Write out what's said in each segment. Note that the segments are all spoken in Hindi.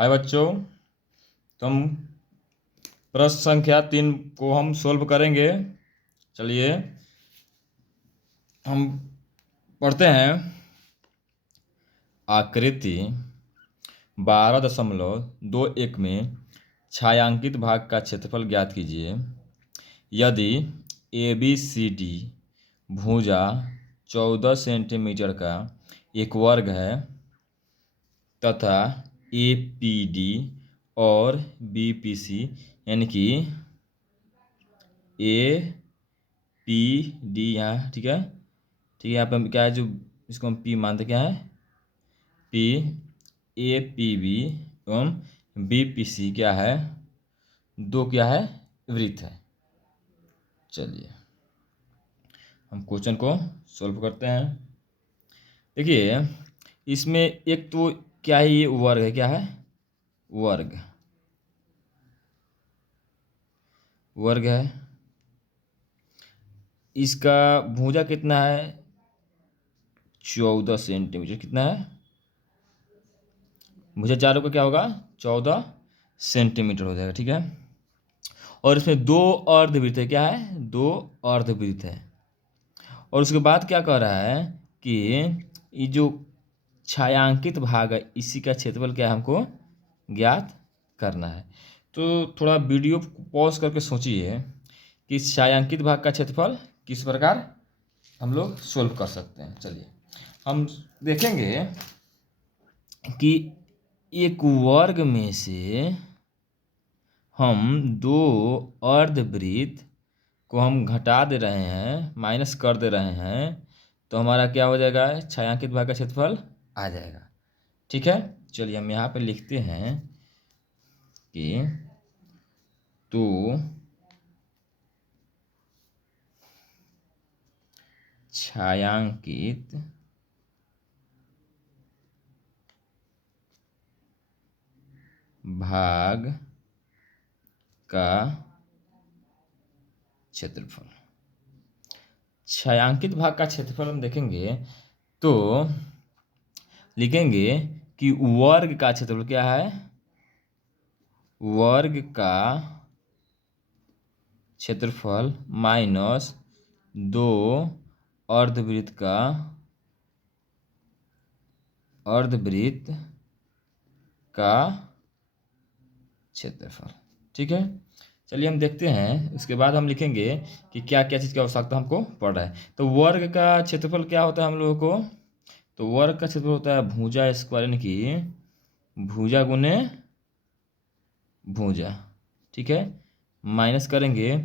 हाय बच्चों, तो हम प्रश्न संख्या 3 को हम सोल्व करेंगे। चलिए हम पढ़ते हैं। आकृति 12.21 में छायांकित भाग का क्षेत्रफल ज्ञात कीजिए। यदि ABCD भुजा 14 सेंटीमीटर का एक वर्ग है तथा APD और BPC यानी कि APD यहाँ ठीक है, यहाँ पे हम क्या है जो इसको हम P मानते क्या है, P APB एवं BPC क्या है, दो क्या है, वृत्त है। चलिए हम क्वेश्चन को सॉल्व करते हैं। देखिए इसमें एक तो क्या है, ये वर्ग है, क्या है, वर्ग है। इसका भुजा कितना है, 14 सेंटीमीटर। कितना है भुजा, चारों का क्या होगा, 14 सेंटीमीटर हो जाएगा। ठीक है, और इसमें दो अर्धवृत्त है, क्या है, दो अर्धवृत्त है। और उसके बाद क्या कह रहा है कि ये जो छायांकित भाग है इसी का क्षेत्रफल क्या है, हमको ज्ञात करना है। तो थोड़ा वीडियो पॉज करके सोचिए कि इस छायांकित भाग का क्षेत्रफल किस प्रकार हम लोग सोल्व कर सकते हैं। चलिए हम देखेंगे कि एक वर्ग में से हम दो अर्धवृत्त को हम घटा दे रहे हैं, माइनस कर दे रहे हैं, तो हमारा क्या हो जाएगा, छायांकित भाग का क्षेत्रफल आ जाएगा। ठीक है, चलिए हम यहाँ पे लिखते हैं कि तो छायांकित भाग का क्षेत्रफल, छायांकित भाग का क्षेत्रफल हम देखेंगे तो लिखेंगे कि वर्ग का क्षेत्रफल क्या है, वर्ग का क्षेत्रफल माइनस दो अर्धवृत्त का क्षेत्रफल। ठीक है, चलिए हम देखते हैं। उसके बाद हम लिखेंगे कि क्या क्या चीज़ की आवश्यकता हमको पड़ रहा है। तो वर्ग का क्षेत्रफल क्या होता है हम लोगों को, तो वर्ग का क्षेत्रफल होता है भुजा स्क्वायर, यानी कि भुजा गुने भुजा। ठीक है, माइनस करेंगे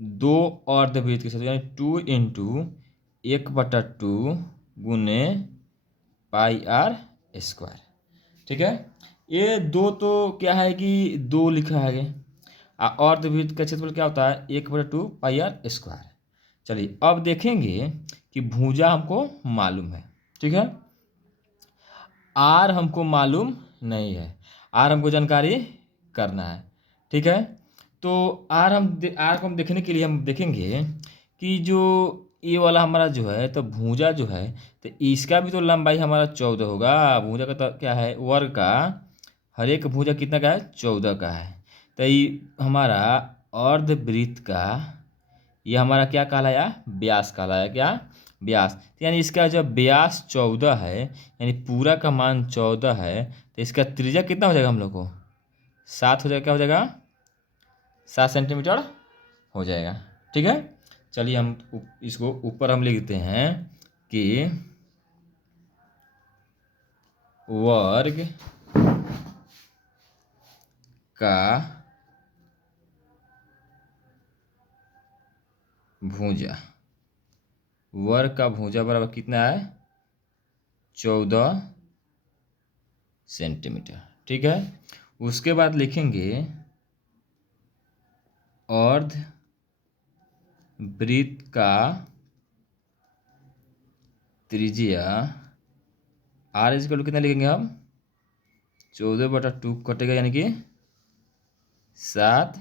दो अर्धवृत्त के क्षेत्रफल, यानी 2 इंटू 1/2 गुने पाई आर स्क्वायर। ठीक है, ये दो तो क्या है कि दो लिखा है, अर्धवृत्त का क्षेत्रफल क्या होता है, 1/2 पाई आर स्क्वायर। चलिए अब देखेंगे कि भुजा हमको मालूम है। ठीक है, आर हमको मालूम नहीं है, आर हमको जानकारी करना है। ठीक है, तो आर को हम देखने के लिए हम देखेंगे कि जो ये वाला हमारा जो है, तो भुजा जो है, तो इसका भी तो लंबाई हमारा 14 होगा। भुजा का तो क्या है, वर्ग का हर एक भुजा कितना का है, 14 का है। तो ये हमारा अर्धवृत्त का ये हमारा क्या कहलाया, व्यास कहलाया, क्या, व्यास। तो यानी इसका जब व्यास 14 है, यानी पूरा का मान 14 है, तो इसका त्रिज्या कितना हो जाएगा हम लोग को, 7 हो जाएगा। क्या हो जाएगा, 7 सेंटीमीटर हो जाएगा। ठीक है, चलिए हम इसको ऊपर हम लिखते हैं कि वर्ग का भुजा, वर्ग का भुजा बराबर कितना है, 14 सेंटीमीटर। ठीक है, उसके बाद लिखेंगे अर्धवृत्त का त्रिज्या, आर इक्वल टू कितना लिखेंगे हम, 14/2 कटेगा, यानी कि 7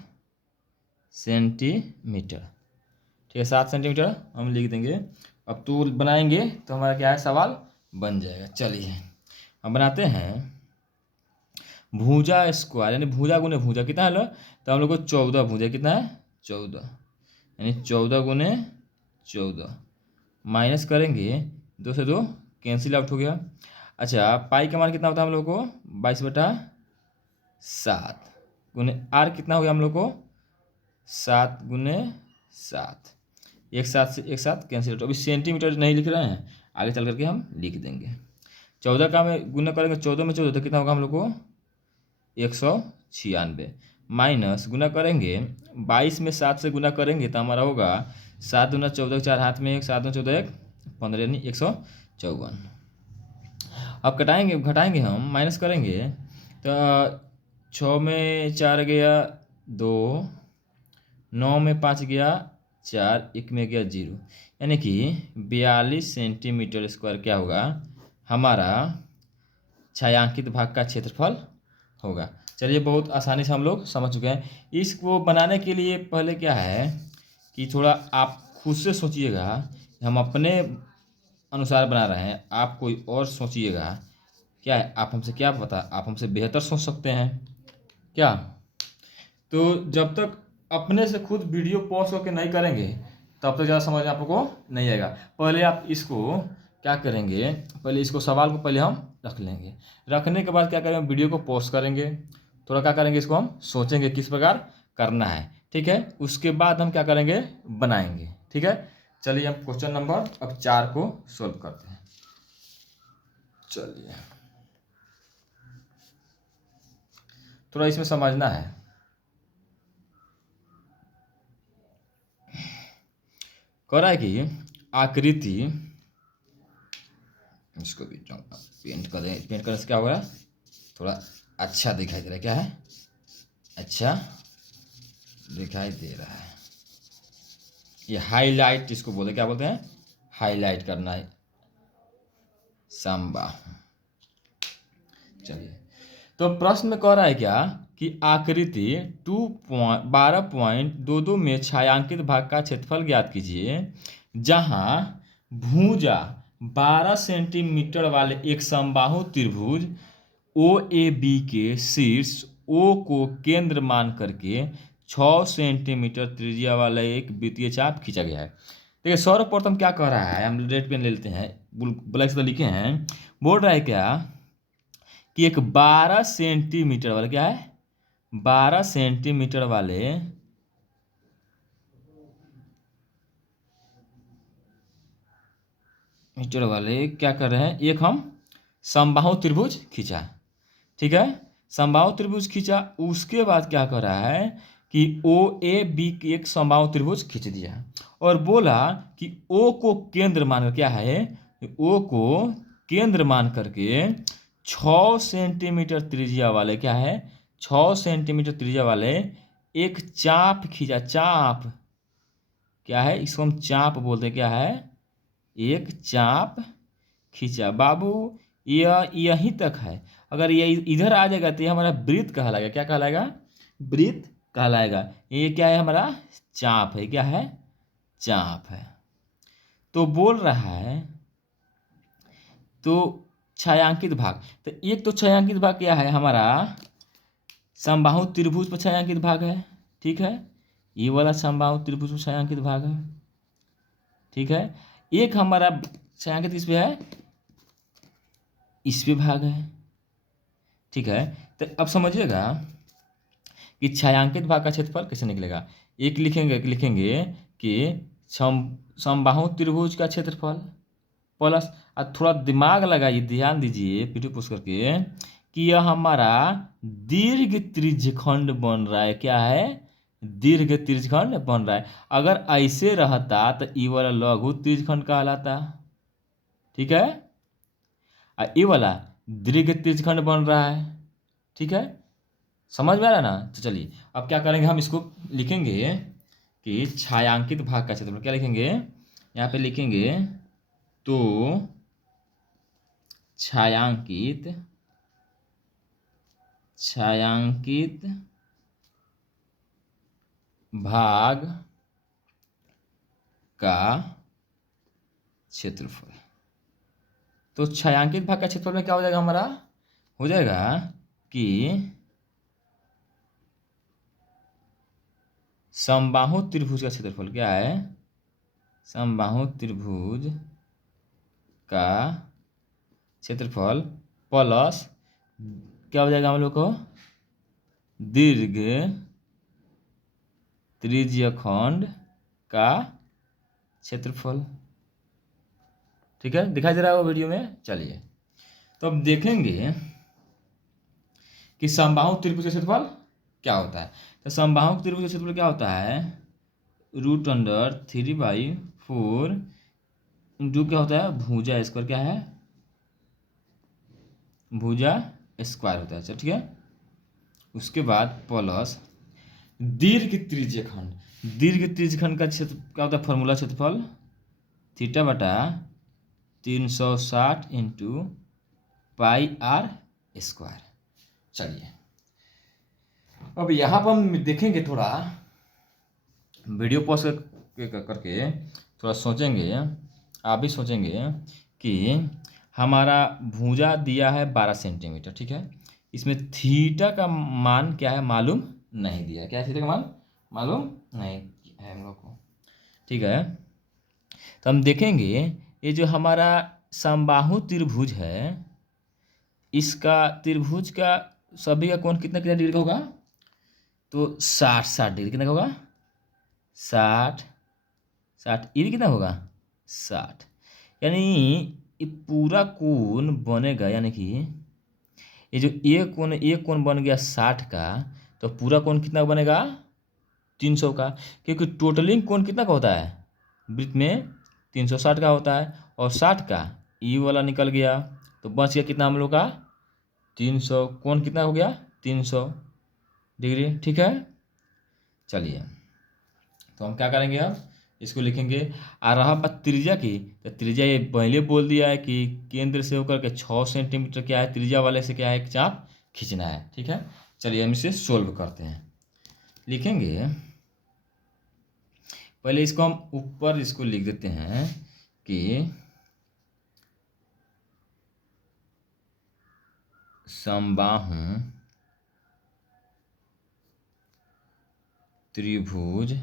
सेंटीमीटर। ठीक है, 7 सेंटीमीटर हम लिख देंगे। अब तो बनाएंगे तो हमारा क्या है, सवाल बन जाएगा। चलिए हम बनाते हैं। भुजा स्क्वायर यानी भुजा गुने भुजा कितना है लो, तो हम लोग को 14 भुजा कितना है 14, यानी 14 गुने 14 माइनस करेंगे 2 से 2 कैंसिल आउट हो गया। अच्छा पाई का मान कितना होता है हम लोग को 22/7 गुने आर कितना हो गया हम लोग को 7 गुने 7, एक साथ से एक साथ कैंसिल आउट। अभी सेंटीमीटर नहीं लिख रहे हैं, आगे चल करके हम लिख देंगे। 14 का में गुना करेंगे 14 में 14 तो कितना होगा हम लोग को 196 माइनस गुना करेंगे 22 में 7 से गुना करेंगे तो हमारा होगा 7 दूना 14, 4 हाथ में 1, 7 दूना 14 1 15 यानी 154। अब कटाएंगे घटाएंगे हम माइनस करेंगे तो 6 में 4 गया 2, 9 में 5 गया 4, 1 में गया 0, यानी कि 42 सेंटीमीटर स्क्वायर क्या होगा हमारा छायांकित भाग का क्षेत्रफल होगा। चलिए बहुत आसानी से हम लोग समझ चुके हैं। इसको बनाने के लिए पहले क्या है कि थोड़ा आप खुद से सोचिएगा, हम अपने अनुसार बना रहे हैं, आप कोई और सोचिएगा। क्या है आप हमसे क्या पता, आप हमसे बेहतर सोच सकते हैं क्या। तो जब तक अपने से खुद वीडियो पॉज करके नहीं करेंगे तब तक ज़्यादा समझ आपको नहीं आएगा। पहले आप इसको क्या करेंगे, पहले इसको सवाल को पहले हम रख लेंगे, रखने के बाद क्या करेंगे वीडियो को पॉज करेंगे, थोड़ा क्या करेंगे इसको हम सोचेंगे किस प्रकार करना है, ठीक है। उसके बाद हम क्या करेंगे बनाएंगे, ठीक है। चलिए हम क्वेश्चन नंबर अब 4 को सोल्व करते हैं। चलिए थोड़ा इसमें समझना है। कह रहा है कि आकृति, इसको भी पेंट करें, पेंट करने से क्या होगा थोड़ा अच्छा दिखाई दे रहा है, क्या है अच्छा दिखाई दे रहा है। ये हाईलाइट इसको बोलते क्या बोलते हैं, हाईलाइट करना है सांबा। चलिए तो प्रश्न में कह रहा है क्या कि आकृति 12.22 में छायांकित भाग का क्षेत्रफल ज्ञात कीजिए जहां भुजा 12 सेंटीमीटर वाले एक समबाहु त्रिभुज ओ ए बी के शीर्ष ओ को केंद्र मान करके 6 सेंटीमीटर त्रिज्या वाला एक वृत्तीय चाप खींचा गया है। देखिए सर्वप्रथम क्या कह रहा है, हम रेड पेन ले लेते हैं, ब्लैक से लिखे हैं, बोल रहा है क्या कि एक 12 सेंटीमीटर वाला क्या है 12 सेंटीमीटर वाले क्या कर रहे हैं, एक हम समबाहु त्रिभुज खींचा, ठीक है। समबाहु त्रिभुज खींचा, उसके बाद क्या कर रहा है कि ओ ए बी की एक समबाहु त्रिभुज खींच दिया और बोला कि ओ को केंद्र मानकर क्या है, ओ को केंद्र मान करके 6 सेंटीमीटर त्रिज्या वाले क्या है 6 सेंटीमीटर त्रिज्या वाले एक चाप खींचा। चाप क्या है, इसको हम चाप बोलते हैं, क्या है एक चाप खींचा। बाबू यह यहीं तक है, अगर ये इधर आ जाएगा तो ये हमारा वृत्त कहलाएगा, क्या कहलाएगा वृत्त कहलाएगा। ये क्या है हमारा चाप है, क्या है चाप है। तो बोल रहा है तो छायांकित भाग, तो एक तो छायांकित भाग क्या है हमारा समबाहु त्रिभुज पर छायांकित भाग है, ठीक है। ये वाला समबाहु त्रिभुज पर छायांकित भाग है, ठीक है। एक हमारा छायांकित इस पे है, इस पे भाग है, ठीक है। तो अब समझिएगा कि छायांकित भाग का क्षेत्रफल कैसे निकलेगा। एक लिखेंगे कि समबाहु त्रिभुज का क्षेत्रफल प्लस, और थोड़ा दिमाग लगाइए, ध्यान दीजिए पीठी पुश करके कि यह हमारा दीर्घ त्रिज्यखंड बन रहा है, क्या है दीर्घ त्रिज्यखंड बन रहा है। अगर ऐसे रहता तो ये वाला लघु त्रिज्यखंड कहलाता, ठीक है। और ये वाला दीर्घ त्रिज्यखंड बन रहा है, ठीक है। समझ में आ रहा है ना। तो चलिए अब क्या करेंगे, हम इसको लिखेंगे कि छायांकित भाग का क्षेत्रफल, क्या लिखेंगे यहाँ पे लिखेंगे तो छायांकित भाग का क्षेत्रफल। तो छायांकित भाग का क्षेत्रफल में क्या हो जाएगा हमारा, हो जाएगा कि समबाहु त्रिभुज का क्षेत्रफल क्या है, समबाहु त्रिभुज का क्षेत्रफल प्लस क्या हो जाएगा हम लोग को, दीर्घ त्रिज्यखंड का क्षेत्रफल। ठीक है, दिखाई दे रहा है वो वीडियो में। चलिए तो अब देखेंगे कि समबाहु त्रिभुज का क्षेत्रफल क्या होता है। तो समबाहु त्रिभुज का क्षेत्रफल क्या होता है, √3/4 इंटू क्या होता है, भुजा स्क्वायर, क्या है, भुजा स्क्वायर होता है। अच्छा ठीक है, उसके बाद प्लस दीर्घ त्रिज्यखंड, दीर्घ त्रिज्यखंड का क्षेत्र क्या होता है, फॉर्मूला क्षेत्रफल θ/360 इंटू πr²। चलिए अब यहाँ पर हम देखेंगे, थोड़ा वीडियो पॉज करके थोड़ा सोचेंगे, आप भी सोचेंगे कि हमारा भुजा दिया है 12 सेंटीमीटर, ठीक है, इसमें थीटा का मान क्या है मालूम नहीं दिया है, क्या है थीटा का मान मालूम नहीं है हम लोग को। ठीक है, तो हम देखेंगे ये जो हमारा समबाहु त्रिभुज है, इसका त्रिभुज का सभी का कोण कितना कितना डिग्री का होगा, तो 60 डिग्री कितना का होगा, 60 ये भी कितना होगा 60, यानी ये पूरा कोण बनेगा, यानी कि ये जो एक कोण बन गया 60 का, तो पूरा कोण कितना बनेगा 300 का, क्योंकि टोटलिंग कोण कितना का होता है वृत्त में 360 का होता है, और 60 का ई वाला निकल गया, तो बच गया कितना हम लोग का 300, कोण कितना हो गया 300 डिग्री। ठीक है, चलिए तो हम क्या करेंगे, अब इसको लिखेंगे। आ रहा बात त्रिज्या की, तो त्रिज्या ये पहले बोल दिया है कि केंद्र से होकर के 6 सेंटीमीटर क्या है, त्रिज्या वाले से क्या है एक चाप खींचना है। ठीक है, चलिए हम इसे सोल्व करते हैं। लिखेंगे पहले इसको हम ऊपर इसको लिख देते हैं कि समबाहु त्रिभुज,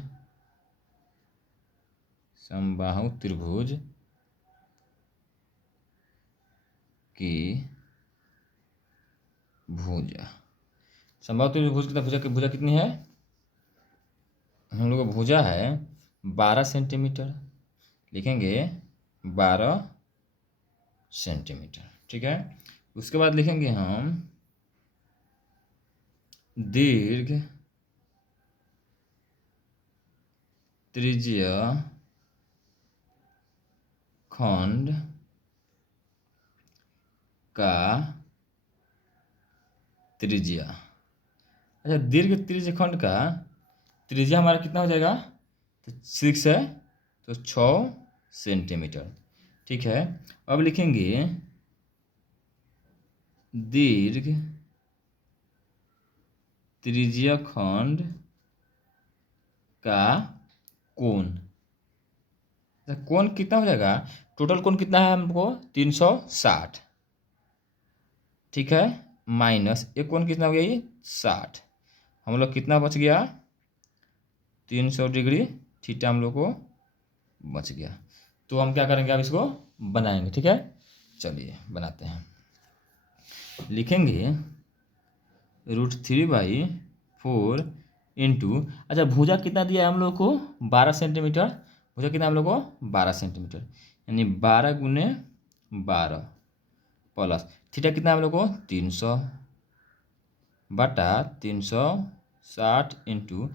समबाहु त्रिभुज की भुजा, समबाहु त्रिभुज की भुजा कितनी है, हम लोग का भुजा है 12 सेंटीमीटर, लिखेंगे 12 सेंटीमीटर। ठीक है, उसके बाद लिखेंगे हम दीर्घ त्रिज्य खंड का त्रिज्या। अच्छा, दीर्घ त्रिज्य खंड का त्रिज्या हमारा कितना हो जाएगा, तो 6 है, तो 6 सेंटीमीटर। ठीक है, अब लिखेंगे दीर्घ त्रिज्य खंड का कोण, कोण कितना हो जाएगा, टोटल कोण कितना है हमको 360, ठीक है, माइनस एक कोण कितना हो गया ये 60, हम लोग कितना बच गया 300 डिग्री थीटा हम लोग को बच गया। तो हम क्या करेंगे, अब इसको बनाएंगे। ठीक है, चलिए बनाते हैं। लिखेंगे √3/4 इंटू, अच्छा भुजा कितना दिया है हम लोग को 12 सेंटीमीटर, भुजा कितना हम लोग को 12 सेंटीमीटर, यानी 12 गुने 12 प्लस थीटा कितना हम लोग को 300 बटा 360 इंटू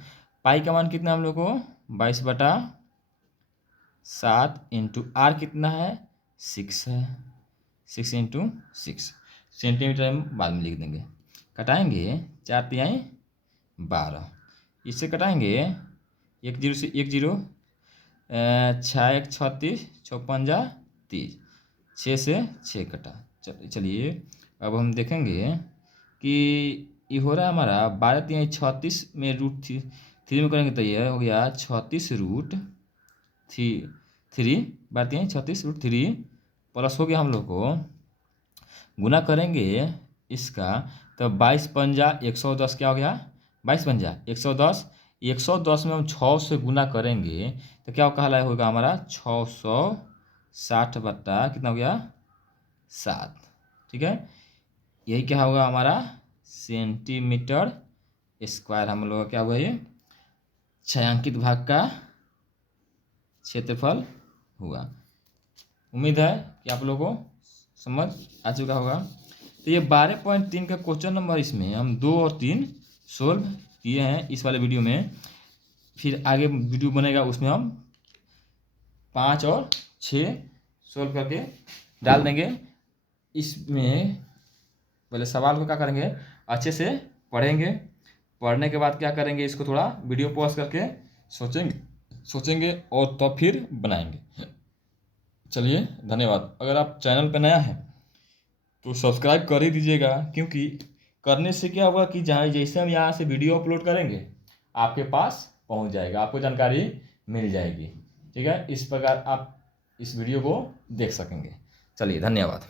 पाई का मान कितना हम लोग को 22/7 इंटू आर कितना है 6 है, 6 इंटू 6 सेंटीमीटर हम बाद में लिख देंगे। कटाएंगे 4×3 = 12, इससे कटाएंगे 1 0 से 1 0, 6 1 36, 6 5 30, 6 से 6 कटा। चलिए अब हम देखेंगे कि ये हो रहा है हमारा 12×3 = 36 में √3 में करेंगे तो ये हो गया 36 √3, 12×3 = 36 √3 प्लस हो गया हम लोग को, गुना करेंगे इसका तो 22 पंजा 110 क्या हो गया, 22 पंजा 110, 110 में हम 6 से गुना करेंगे तो क्या कहलाए होगा हमारा 660 बट्टा कितना हो गया 7। ठीक है, यही क्या होगा हमारा सेंटीमीटर स्क्वायर हम लोग का क्या हुआ ये छायांकित भाग का क्षेत्रफल हुआ। उम्मीद है कि आप लोगों को समझ आ चुका होगा। तो ये 12.3 का क्वेश्चन नंबर इसमें हम 2 और 3 सोल्व किए हैं इस वाले वीडियो में। फिर आगे वीडियो बनेगा उसमें हम 5 और 6 सोल्व करके डाल देंगे। इसमें पहले सवाल को क्या करेंगे अच्छे से पढ़ेंगे, पढ़ने के बाद क्या करेंगे इसको थोड़ा वीडियो पॉज करके सोचेंगे और तब तो फिर बनाएंगे। चलिए धन्यवाद। अगर आप चैनल पर नया हैं तो सब्सक्राइब कर ही दीजिएगा, क्योंकि करने से क्या होगा कि जहाँ जैसे हम यहाँ से वीडियो अपलोड करेंगे आपके पास पहुँच जाएगा, आपको जानकारी मिल जाएगी। ठीक है, इस प्रकार आप इस वीडियो को देख सकेंगे। चलिए धन्यवाद।